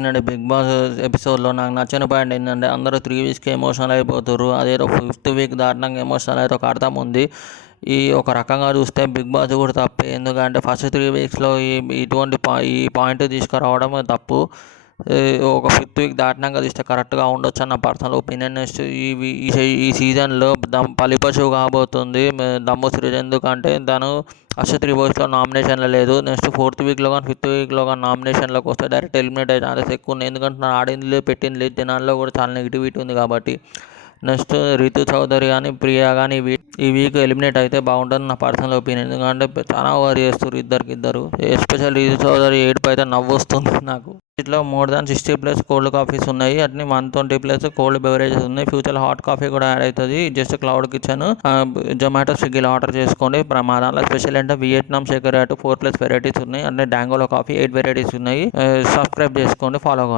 నిన్నటి big boss ఎపిసోడ్లో నాకు నచ్చిన పాయింట్ ఏంటంటే అందరూ 3 వీక్స్కి ఎమోషనల్ అయిపోతారు. అదేదో 5th వీక్ దాటినాక ఎమోషనల్ అయితే ఒక అర్థం ఉంది. ఈ ఒక రకంగా చూస్తే బిగ్ బాస్ కూడా తప్పే. ఎందుకంటే ఫస్ట్ 3 వీక్స్లో ఈ పాయింట్ తీసుకురావడం తప్పు. ఒక 5th వీక్ దాటినాక తీస్తే కరెక్ట్గా ఉండొచ్చు అన్న పర్సనల్ ఒపీనియన్. నెక్స్ట్ ఈ సీజన్లో బలిపశువు కాబోతుంది దమ్ము సిరీస్. ఎందుకంటే తను ఫస్ట్ 3 వీక్స్లో నామినేషన్లో లేదు. నెక్స్ట్ 4th వీక్లో కానీ 5th వీక్లో కానీ నామినేషన్లోకి వస్తే డైరెక్ట్ ఎలిమినేట్ అయ్యే ఛాన్సెస్ ఎక్కువ ఉన్నాయి. ఎందుకంటే తను ఆడింది లేదు, పెట్టింది లేదు, జనాల్లో కూడా చాలా నెగిటివిటీ ఉంది కాబట్టి. నెక్స్ట్ రితు చౌదరి కానీ ప్రియా కానీ ఈ వీక్ ఎలిమినేట్ అయితే బాగుంటుంది నా పర్సనల్ ఒపీనియన్. ఎందుకంటే చాలా ఓవర్ చేస్తారు ఇద్దరు. ఎస్పెషల్ రితు చౌదరి ఏడుపు అయితే నవ్వు వస్తుంది నాకు. ఇట్లా మోర్ దాన్ 60+ కోల్డ్ కాఫీస్ ఉన్నాయి. అట్ని 120+ కోల్డ్ బెవరేజెస్ ఉన్నాయి. ఫ్యూచర్లో హాట్ కాఫీ కూడా యాడ్ అవుతుంది. జస్ట్ క్లౌడ్ కిచెన్, జొమాటో, స్విగ్గీలో ఆర్డర్ చేసుకోండి. మా దాంట్లో స్పెషల్ అంటే వియట్నాం షేకర్ 4+ వెరైటీస్ ఉన్నాయి. అంటే డాంగోలో కాఫీ 8 వెరైటీస్ ఉన్నాయి. సబ్స్క్రైబ్ చేసుకోండి, ఫాలో అవ్వండి.